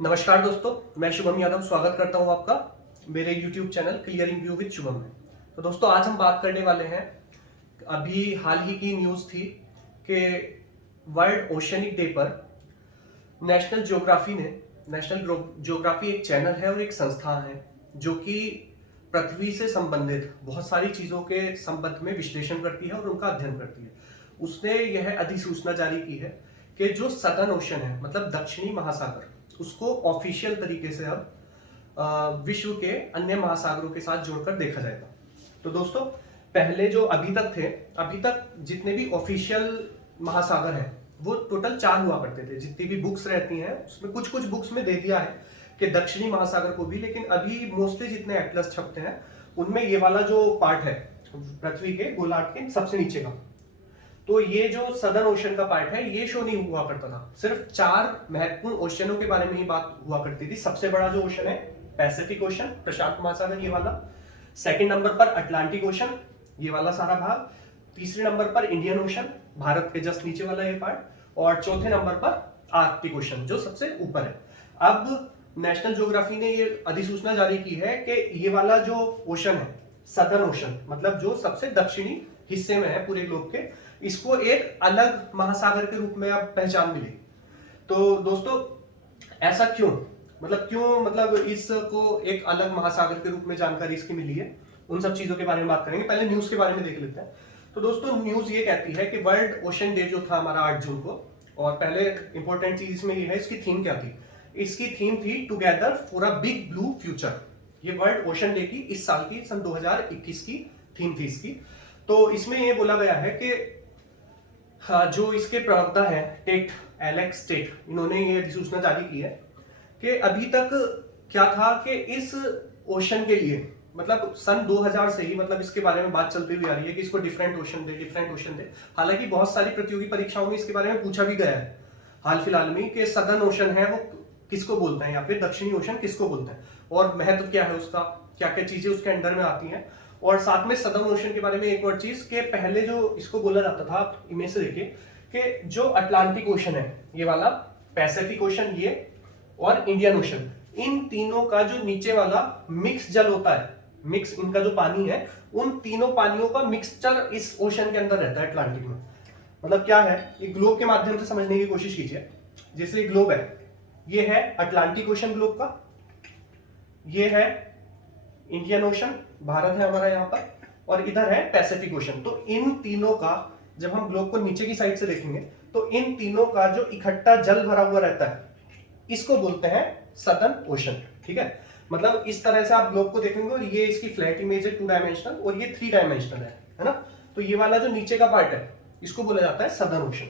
नमस्कार दोस्तों, मैं शुभम यादव स्वागत करता हूं आपका मेरे YouTube channel clearing view with Shubham में। तो दोस्तों आज हम बात करने वाले हैं, अभी हाल ही की न्यूज़ थी कि वर्ल्ड ओशनिक डे पर नेशनल ज्योग्राफी एक चैनल है और एक संस्था है जो कि पृथ्वी से संबंधित बहुत सारी चीज़ों के संबंध में विश्लेषण करती है और उनका अध्ययन करती है। उसने यह अधिसूचना जारी की है कि जो सदर्न ओशन है, मतलब दक्षिणी महासागर, उसको ऑफिशियल तरीके से अब विश्व के अन्य महासागरों के साथ जोड़कर देखा जाएगा। तो दोस्तों पहले जो अभी तक जितने भी ऑफिशियल महासागर हैं वो टोटल 4 हुआ करते थे। जितनी भी बुक्स रहती हैं उसमें कुछ कुछ बुक्स में दे दिया है कि दक्षिणी महासागर को भी, लेकिन अभी मोस्टली जितने एटलस छपते हैं उनमें ये वाला जो पार्ट है पृथ्वी के गोलार्ध के सबसे नीचे का, तो ये जो सदर्न ओशन का पार्ट है ये शो नहीं हुआ करता था। सिर्फ 4 महत्वपूर्ण ओशनों के बारे में ही बात हुआ करती थी। सबसे बड़ा जो ओशन है पैसिफिक ओशन, प्रशांत महासागर, ये वाला। सेकंड नंबर पर अटलांटिक ओशन, ये वाला सारा भाग। तीसरे नंबर पर इंडियन ओशन, भारत के जस्ट नीचे वाला ये पार्ट। और चौथे नंबर पर आर्कटिक ओशन जो सबसे ऊपर है। अब नेशनल ज्योग्राफी ने ये अधिसूचना जारी की है कि ये वाला जो ओशन है सदर्न ओशन, मतलब जो सबसे दक्षिणी हिस्से में है पूरे ग्लोब के, इसको एक अलग महासागर के रूप में अब पहचान मिली। तो दोस्तों ऐसा क्यों, मतलब इसको एक अलग महासागर के रूप में जानकारी इसकी मिली है, उन सब चीजों के बारे में बात करेंगे। पहले न्यूज के बारे में देख लेते हैं। तो दोस्तों न्यूज ये कहती है कि वर्ल्ड ओशन डे जो था हमारा 8 जून को, और पहले इंपॉर्टेंट चीज इसमें ये है इसकी थीम क्या थी। इसकी थीम थी together for a big blue future. ये वर्ल्ड ओशन डे की इस साल की सन 2021 की थीम थी इसकी। तो इसमें ये बोला गया है कि जो इसके प्रवक्ता है एलेक्स टेट, इन्होंने ये अधिसूचना जारी की है कि अभी तक क्या था कि इस ओशन के लिए, मतलब सन 2000 से ही, मतलब इसके बारे में बात चलती हुई आ रही है कि इसको डिफरेंट ओशन दे। हालांकि बहुत सारी प्रतियोगी परीक्षाओं में इसके बारे में पूछा भी गया है हाल फिलहाल में कि सदर्न ओशन है वो किसको बोलते हैं या फिर दक्षिणी ओशन किसको बोलते हैं, और महत्व क्या है उसका, क्या क्या चीजें उसके अंडर में आती हैं। और साथ में सदर्न ओशन के बारे में एक और चीज कि पहले जो इसको बोला जाता था, आप इमेज से देखिए कि जो अटलांटिक ओशन है ये वाला, पैसिफिक ओशन ये, और इंडियन ओशन, इन तीनों का जो नीचे वाला मिक्स जल होता है, मिक्स इनका जो पानी है, उन तीनों पानियों का मिक्सचर इस ओशन के अंदर रहता है अटलांटिक में। मतलब क्या है, ये ग्लोब के माध्यम से समझने की कोशिश कीजिए। जैसे ग्लोब है, ये है अटलांटिक ओशन ग्लोब का, ये है इंडियन ओशन, भारत है हमारा यहाँ पर, और इधर है पैसिफिक ओशन। तो इन तीनों का, जब हम ग्लोब को नीचे की साइड से देखेंगे तो इन तीनों का जो इकट्ठा जल भरा हुआ रहता है इसको बोलते हैं सदर्न ओशन। ठीक है, मतलब इस तरह से आप ग्लोब को देखेंगे और ये इसकी फ्लैट इमेज है 2 डायमेंशनल, और ये 3 डायमेंशनल है ना। तो ये वाला जो नीचे का पार्ट है इसको बोला जाता है सदर्न ओशन।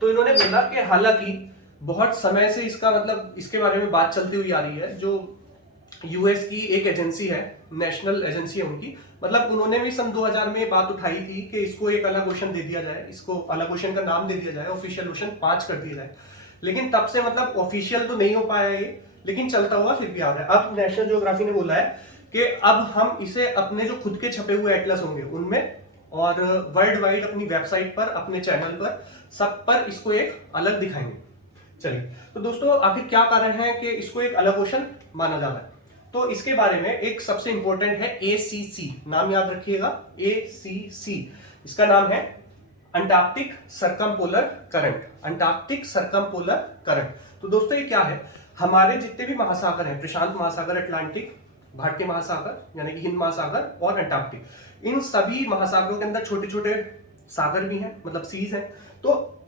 तो इन्होंने बोला कि हालांकि बहुत समय से इसका, मतलब इसके बारे में बात चलती हुई आ रही है। जो यूएस की एक एजेंसी है, नेशनल एजेंसी है उनकी, मतलब उन्होंने भी सन 2000 में बात उठाई थी कि इसको एक अलग ओशन दे दिया जाए, इसको अलग ओशन का नाम दे दिया जाए, ऑफिशियल ओशन 5 कर दिया जाए। लेकिन तब से मतलब ऑफिशियल तो नहीं हो पाया ये, लेकिन चलता हुआ फिर भी आ रहा है। अब नेशनल ज्योग्राफी ने बोला है कि अब हम इसे अपने जो खुद के छपे हुए एटलस होंगे उनमें, और वर्ल्ड वाइड अपनी वेबसाइट पर, अपने चैनल पर, सब पर इसको एक अलग दिखाएंगे। चलिए, तो दोस्तों आखिर क्या कारण है कि इसको एक अलग ओशन माना जा रहा है। तो इसके बारे में एक सबसे इंपॉर्टेंट है ACC, नाम याद रखिएगा, ACC। इसका नाम है अंटार्कटिक सर्कमपोलर करंट, अंटार्कटिक सर्कमपोलर करंट। तो दोस्तों ये क्या है, हमारे जितने भी महासागर हैं, प्रशांत महासागर, अटलांटिक, भारतीय महासागर यानी कि हिंद महासागर और अंटार्कटिक, इन सभी महासागरों के अंदर छोटे छोटे सागर भी हैं, मतलब सीज हैं। तो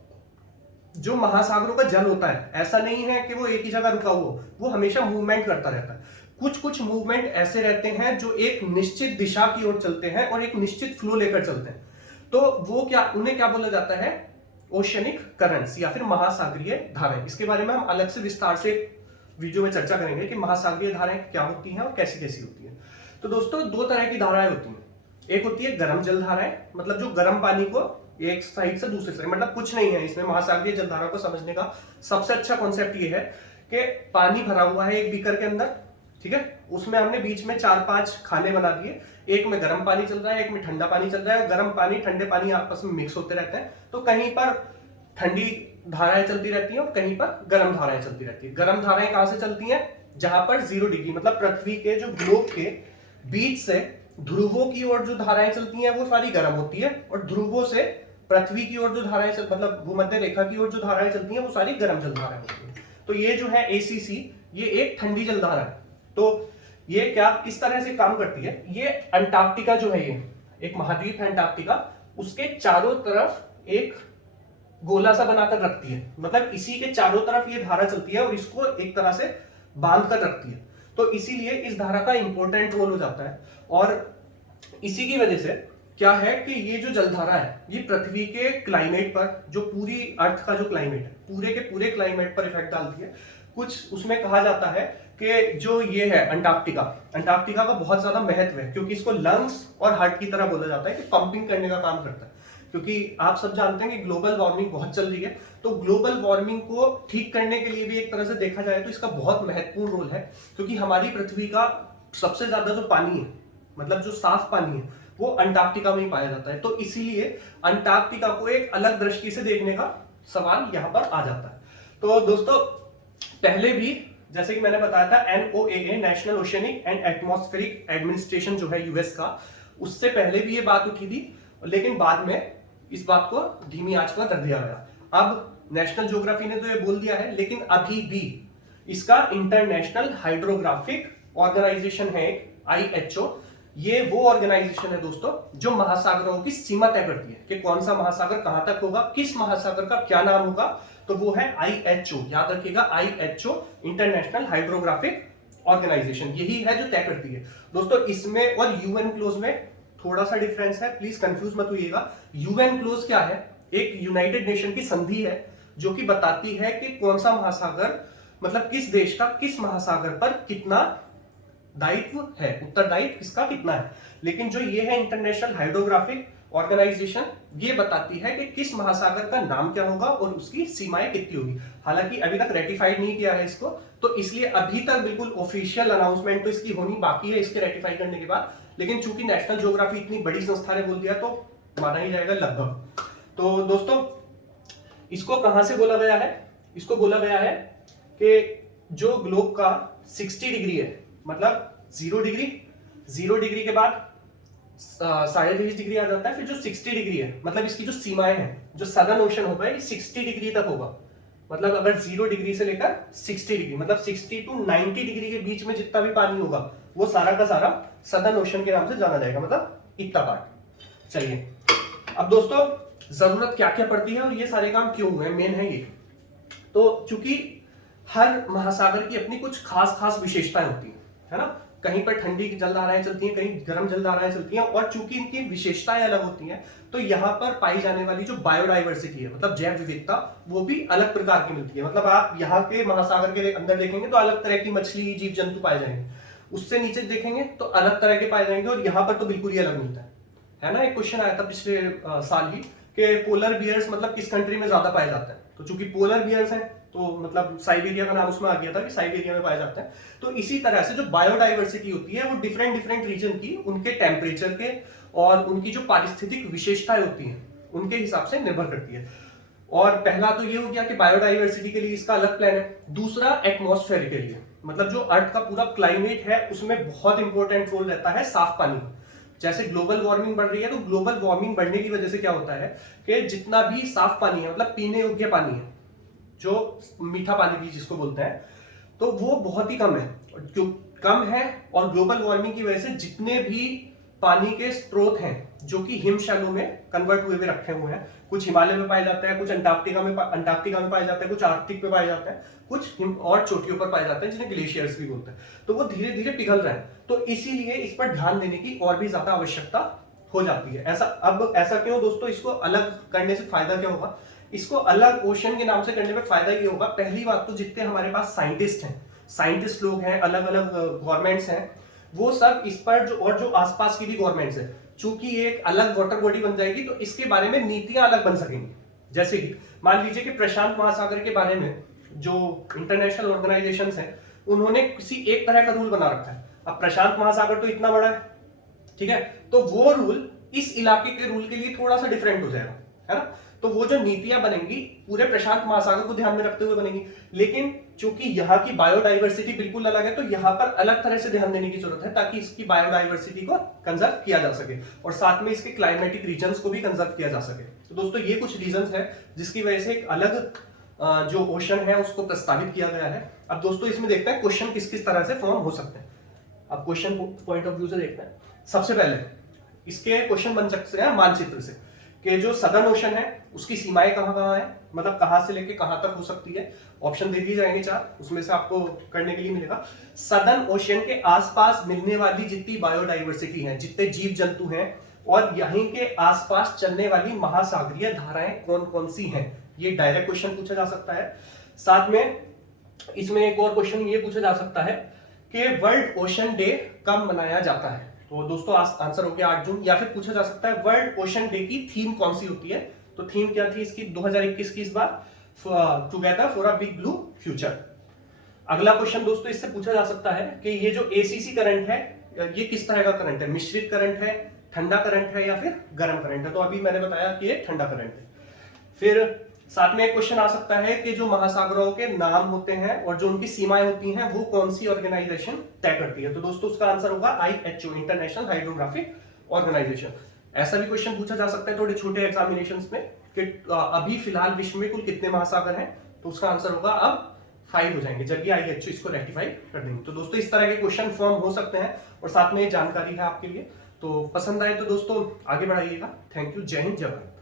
जो महासागरों का जल होता है ऐसा नहीं है कि वो एक ही जगह रुका हुआ, वो हमेशा मूवमेंट करता रहता है। कुछ कुछ मूवमेंट ऐसे रहते हैं जो एक निश्चित दिशा की ओर चलते हैं और एक निश्चित फ्लो लेकर चलते हैं। तो वो क्या, उन्हें क्या बोला जाता है, ओशनिक करंट्स या फिर महासागरीय धाराएं। इसके बारे में हम अलग से विस्तार से वीडियो में चर्चा करेंगे कि महासागरीय धाराएं क्या होती हैं और कैसी कैसी होती हैं। तो दोस्तों 2 तरह की धाराएं होती हैं। एक होती है गर्म जल धाराएं, मतलब जो गर्म पानी को एक साइड से दूसरे साइड, मतलब कुछ नहीं है इसमें। महासागरीय जलधारा को समझने का सबसे अच्छा कॉन्सेप्ट ये है कि पानी भरा हुआ है एक बीकर के अंदर, ठीक है, उसमें हमने बीच में 4-5 खाने बना दिए, एक में गर्म पानी चल रहा है, एक में ठंडा पानी चल रहा है। गर्म पानी ठंडे पानी आपस में मिक्स होते रहते हैं, तो कहीं पर ठंडी धाराएं चलती रहती हैं और कहीं पर गर्म धाराएं चलती रहती है। गर्म धाराएं कहां से चलती हैं? जहां पर 0 डिग्री मतलब पृथ्वी के जो ग्लोब के बीच से ध्रुवों की ओर जो धाराएं चलती हैं वो सारी गर्म होती है, और ध्रुवों से पृथ्वी की ओर जो धाराएं मतलब भूमध्य रेखा की ओर जो धाराएं चलती हैं वो सारी गर्म जल धाराएं होती हैं। तो ये जो है ACC, ये एक ठंडी जल धारा है। तो ये क्या किस तरह से काम करती है? ये अंटार्कटिका जो है, ये एक महाद्वीप है अंटार्कटिका, उसके चारों तरफ एक गोला सा बनाकर रखती है। मतलब इसी के चारों तरफ ये धारा चलती है और इसको एक तरह से बांध कर रखती है। तो इसीलिए इस धारा का इंपॉर्टेंट रोल हो जाता है। और इसी की वजह से क्या है कि ये जो जलधारा है ये पृथ्वी के क्लाइमेट पर, जो पूरी अर्थ का जो क्लाइमेट है, पूरे के पूरे क्लाइमेट पर इफेक्ट डालती है। कुछ उसमें कहा जाता है कि जो ये है अंटार्कटिका, अंटार्कटिका का बहुत ज्यादा महत्व है, क्योंकि इसको लंग्स और हार्ट की तरह बोला जाता है कि पंपिंग करने का काम करता है। क्योंकि आप सब जानते हैं कि ग्लोबल वार्मिंग बहुत चल रही है, तो ग्लोबल वार्मिंग को ठीक करने के लिए भी एक तरह से देखा जाए तो इसका बहुत महत्वपूर्ण रोल है। क्योंकि हमारी पृथ्वी का सबसे ज्यादा जो पानी है, मतलब जो साफ पानी है, वो अंटार्कटिका में ही पाया जाता है। तो इसीलिए अंटार्कटिका को एक अलग दृष्टि से देखने का सवाल यहां पर आ जाता है। तो दोस्तों, पहले भी जैसे कि मैंने बताया था, NOAA national oceanic and atmospheric administration जो है US का, उससे पहले भी ये बात उठी थी, लेकिन बाद में इस बात को धीमी आंच पर रख दिया गया। अब नेशनल ज्योग्राफी ने तो ये बोल दिया है, लेकिन अभी भी इसका इंटरनेशनल हाइड्रोग्राफिक ऑर्गेनाइजेशन है IHO। ये वो ऑर्गेनाइजेशन है दोस्तों जो महासागरों की सीमा तय करती है कि कौन सा महासागर कहां तक होगा, किस महासागर का क्या नाम होगा। तो वो है IHO, याद रखिएगा, IHO इंटरनेशनल हाइड्रोग्राफिक ऑर्गेनाइजेशन, यही है जो तय करती है दोस्तों। इसमें और UN क्लोज में थोड़ा सा डिफरेंस है, प्लीज कंफ्यूज मत होइएगा। UN क्लोज क्या है? एक यूनाइटेड नेशन की संधि है जो कि बताती है कि कौन सा महासागर, मतलब किस देश का किस महासागर पर कितना दायित्व है, उत्तरदायित्व किसका कितना है। लेकिन जो ये है इंटरनेशनल हाइड्रोग्राफिक ऑर्गेनाइजेशन, ये बताती है कि किस महासागर का नाम क्या होगा और उसकी सीमाएं कितनी होगी। हालांकि अभी तक रेटिफाइड नहीं किया है इसको, तो इसलिए अभी तक बिल्कुल ऑफिशियल अनाउंसमेंट तो इसकी होनी बाकी है इसके रेटिफाई करने के बाद। लेकिन चूंकि नेशनल ज्योग्राफी इतनी बड़ी संस्था ने बोल दिया तो माना ही जाएगा लगभग। तो दोस्तों, इसको कहां से बोला गया है? इसको बोला गया है कि जो ग्लोब का 60 डिग्री है, मतलब 0 डिग्री के बाद 23.5 डिग्री आ जाता है, फिर जो 60 डिग्री है, मतलब इसकी जो सीमाएं हैं, जो सदर्न ओशन होगा ये 60 डिग्री तक होगा। मतलब अगर 0 डिग्री से लेकर 60 डिग्री, मतलब 60 to 90 डिग्री के बीच में जितना भी पानी होगा वो सारा का सारा सदर्न ओशन के नाम से जाना जाएगा, मतलब इतना पार्ट। चलिए, अब दोस्तों जरूरत क्या क्या पड़ती है और ये सारे काम क्यों हुए, मेन है ये। तो चूंकि हर महासागर की अपनी कुछ खास विशेषताएं होती है ना, कहीं पर ठंडी जलधाराएं चलती हैं, कहीं गर्म जलधाराएं चलती हैं, और चूंकि इनकी विशेषताएं अलग होती हैं तो यहाँ पर पाई जाने वाली जो बायोडाइवर्सिटी है, मतलब जैव विविधता, वो भी अलग प्रकार की मिलती है। मतलब आप यहाँ के महासागर के अंदर देखेंगे तो अलग तरह की मछली जीव जंतु पाए जाएंगे, उससे नीचे देखेंगे तो अलग तरह के पाए जाएंगे, और यहाँ पर तो बिल्कुल ही अलग मिलता है ना। एक क्वेश्चन आया था पिछले साल ही कि पोलर बियर्स मतलब किस कंट्री में ज्यादा पाए जाते हैं, तो चूंकि पोलर बियर्स हैं तो मतलब साइबेरिया का नाम उसमें आ गया था कि साइबेरिया में पाए जाते हैं। तो इसी तरह से जो बायोडाइवर्सिटी होती है वो डिफरेंट रीजन की, उनके टेम्परेचर के और उनकी जो पारिस्थितिक विशेषताएं होती हैं उनके हिसाब से निर्भर करती है। और पहला तो ये हो गया कि बायोडाइवर्सिटी के लिए इसका अलग प्लान है। दूसरा एटमॉस्फेयर के लिए, मतलब जो अर्थ का पूरा क्लाइमेट है उसमें बहुत इंपॉर्टेंट रोल रहता है साफ पानी। जैसे ग्लोबल वार्मिंग बढ़ रही है तो ग्लोबल वार्मिंग बढ़ने की वजह से क्या होता है कि जितना भी साफ पानी है, मतलब पीने योग्य पानी है, जो मीठा पानी भी जिसको बोलते हैं, तो वो बहुत ही कम है। क्यों कम है? और ग्लोबल वार्मिंग की वजह से जितने भी पानी के स्रोत हैं जो कि हिमशैलों में कन्वर्ट हुए हुए रखे हुए हैं, कुछ हिमालय में पाए जाते हैं, कुछ अंटार्कटिका में पाए जाते हैं, कुछ आर्कटिक पे पाए जाते हैं, कुछ हिम और चोटियों पर पाए जाते हैं जिन्हें ग्लेशियर्स भी बोलते हैं, तो वो धीरे धीरे पिघल रहे हैं। तो इसीलिए इस पर ध्यान देने की और भी ज्यादा आवश्यकता हो जाती है। ऐसा क्यों दोस्तों? इसको अलग करने से फायदा क्या होगा? इसको अलग ओशन के नाम से करने में फायदा ये होगा, पहली बात तो जितने हमारे पास साइंटिस्ट लोग हैं, अलग अलग गवर्नमेंट्स हैं, वो सब इस पर जो आसपास की भी गवर्नमेंट्स है, चूंकि ये एक अलग वाटर बॉडी बन जाएगी तो इसके बारे में नीतियां अलग बन सकेंगी। जैसे कि मान लीजिए कि प्रशांत महासागर के बारे में जो इंटरनेशनल ऑर्गेनाइजेशंस हैं उन्होंने किसी एक तरह का रूल बना रखा है। अब प्रशांत महासागर तो इतना बड़ा है, ठीक है, तो वो रूल इस इलाके के रूल के लिए थोड़ा सा डिफरेंट हो जाएगा, है ना। तो वो जो नीतियां बनेंगी पूरे प्रशांत महासागर को ध्यान में रखते हुए बनेंगी। लेकिन चूंकि यहाँ की बायोडाइवर्सिटी बिल्कुल अलग है, तो यहाँ पर अलग तरह से ध्यान देने की जरूरत है ताकि इसकी बायोडाइवर्सिटी को कंजर्व किया जा सके और साथ में इसके क्लाइमेटिक रीजन्स को भी कंजर्व किया जा सके। तो दोस्तों ये कुछ रीजन्स है जिसकी वजह से एक अलग जो ओशन है उसको प्रस्तावित किया गया है। अब दोस्तों इसमें देखते हैं क्वेश्चन किस किस तरह से फॉर्म हो सकते हैं। अब क्वेश्चन पॉइंट ऑफ व्यू से देखते हैं। सबसे पहले इसके क्वेश्चन बन सकते हैं मानचित्र से कि जो सदर्न ओशन है उसकी सीमाएं कहां कहां है, मतलब कहां से लेके कहां तक हो सकती है। ऑप्शन दे दिए जाएंगे 4, उसमें से आपको करने के लिए मिलेगा। सदर्न ओशन के आसपास मिलने वाली जितनी बायोडाइवर्सिटी है, जितने जीव जंतु हैं और यहीं के आसपास चलने वाली महासागरीय धाराएं कौन कौन सी हैं, ये डायरेक्ट क्वेश्चन पूछा जा सकता है। साथ में इसमें एक और क्वेश्चन ये पूछा जा सकता है कि वर्ल्ड ओशन डे कब मनाया जाता है। तो दोस्तों आंसर हो गया 8 जून। या फिर पूछा जा सकता है वर्ल्ड ओशन डे की थीम कौन सी होती है। तो थीम क्या थी इसकी 2021 की इस बार, together for a big blue future. अगला क्वेश्चन दोस्तों इससे पूछा जा सकता है कि ये जो एसीसी करंट है ये किस तरह का करंट है, मिश्रित करंट है, ठंडा करंट है या फिर गर्म करंट है। तो अभी मैंने बताया कि ये ठंडा करंट है। फिर साथ में एक क्वेश्चन आ सकता है कि जो महासागरों के नाम होते हैं और जो उनकी सीमाएं होती हैं वो कौन सी ऑर्गेनाइजेशन तय करती है। तो दोस्तों उसका आंसर होगा IHO, इंटरनेशनल हाइड्रोग्राफिक ऑर्गेनाइजेशन। ऐसा भी क्वेश्चन पूछा जा सकता है थोड़े छोटे एग्जामिनेशंस में कि अभी फिलहाल विश्व में कुल कितने महासागर हैं। तो उसका आंसर होगा अब 5 हो जाएंगे, जबकि IHO इसको रेक्टिफाई कर देंगे। तो दोस्तों इस तरह के क्वेश्चन फॉर्म हो सकते हैं और साथ में जानकारी है आपके लिए। तो पसंद आए तो दोस्तों आगे बढ़ाइएगा। Thank you. जय हिंद, जय भारत।